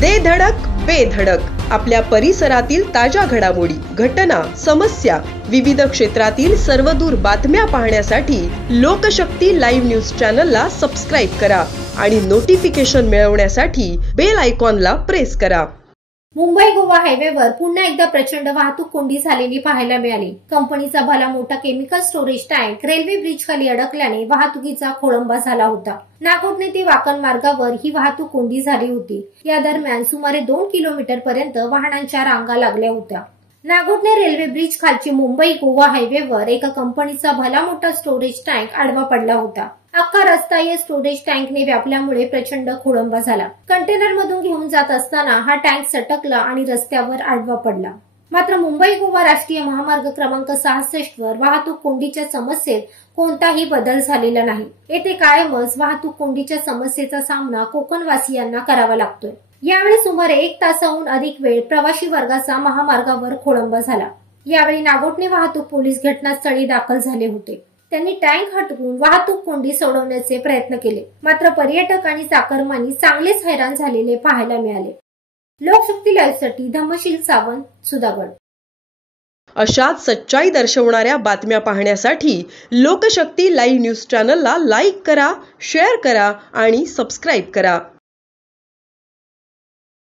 दे धडक बेधडक आपल्या परिसरातील ताज्या घडामोडी, घटना, समस्या, विविध क्षेत्रातील सर्वदूर बातम्या पाहण्यासाठी लोकशक्ती लाईव्ह न्यूज चॅनलला सबस्क्राईब करा आणि नोटिफिकेशन मिळवण्यासाठी बेल आयकॉनला प्रेस करा। मुंबई गोवा हायवेवर पुन्हा एकदा प्रचंड वाहतूक कोंडी झालेली पाहायला मिळाली। कंपनीचा भला मोठा chemical storage tank railway bridge खाली अडकल्याने वाहतुकीचा खोळंबा झाला होता। नागोठणे ते वाकण मार्गावर ही वाहतूक कोंडी झाली होती। या दरम्यान सुमारे 2 किलोमीटर पर्यंत वाहनांच्या रांगा लागल्या होत्या। नागोठणे रेल्वे ब्रिज खालची मुंबई गोवा हायवेवर एका कंपनीचा भला मोठा स्टोरेज टँक आडवा पडला होता। अख्खा रस्ता या स्टोरेज टँकने व्यापल्यामुळे प्रचंड खोळंबा झाला। कंटेनर मधून घेऊन जात असताना हा टँक सटकला आणि रस्त्यावर आडवा पडला। मात्र मुंबई गोवा राष्ट्रीय महामार्ग क्रमांक 66 वर वाहतूक कोंडीच्या समस्येत कोणताही बदल झालेला नाही। येथे कायमच वाहतूक कोंडीच्या समस्येचा सामना कोकणवासियांना करावा लागतोय। यावेळी सुमारे 1 तासाहून अधिक वेळ प्रवासी वर्गाचा महामार्गावर खोळंबा झाला। यावेळी नागोठणे वाहतूक पोलीस घटनास्थळी दाखल झाले होते। त्यांनी टँक हटवून वाहतूक कोंडी सोडवण्याचे प्रयत्न केले, मात्र पर्यटक आणि चाकरमानी चांगलेच हैराण झालेले पाहायला मिळाले। लोकशक्ती लाईव्हसाठी धम्मशील सावंत, सुधागड। अशाच सच्चाई दर्शवणाऱ्या बातम्या पाहण्यासाठी लोकशक्ती लाईव्ह न्यूज चॅनलला लाईक करा, शेअर करा आणि सबस्क्राईब करा।